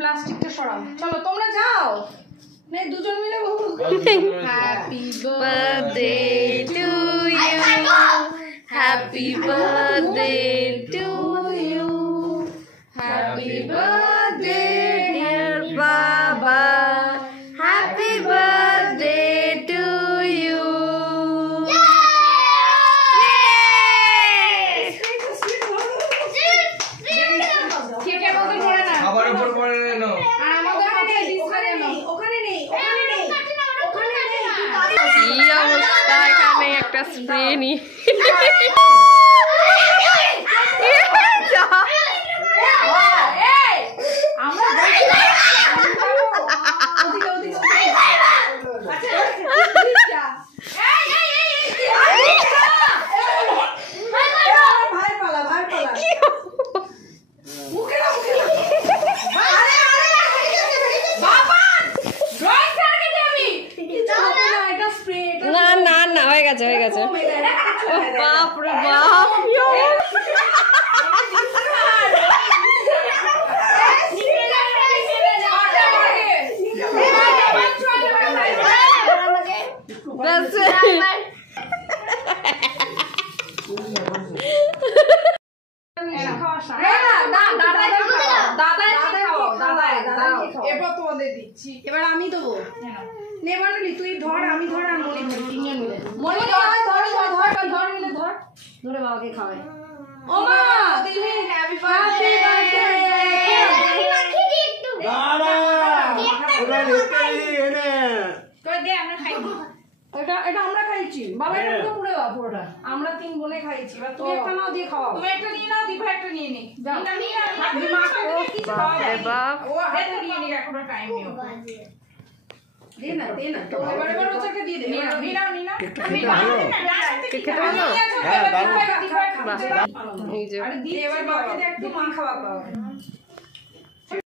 প্লাস্টিকটা সরাও, চলো তোমরা যাও, নাই দুজন মিলে happy birthday to you, happy birthday to you, happy birthday dear বাবা, হ্যাপি বার্থডে টু ইউ। আবার উপর পড়ে না, কি অবস্থা এখানে একটা স্প্রে নি হয়ে গেছে বাপ রে বাপ, এবার আমি দেবো, তুই ধর, আমি ধর, আর মনে ধর, তিনজন মিলে ধরে বাবাকে খাওয়াই। ও মা হ্যাপি এটা আমরা খাইছি, বাবা এটা পুরো পুরো দাও, পুরোটা আমরা তিন বোনে খাইছি। এবার তুমি একটা নাও, দিয়ে খাওয়াও, তুমি একটা নিয়ে নাও, দীপা একটা নিয়ে নে, এটা নিয়ে হাতে মাকে ও কি খাওয়াবে বাপ, ও হাতে নিয়ে নে, এখন টাইম নিও, দে না তো এবার ওটাকে দিয়ে দে, নিয়ে নাও আমি ভালো খেতে ভালো, হ্যাঁ ভালো, এই যে আরে দিয়ে এবার বাবাকে একটু মা খাওয়াবো।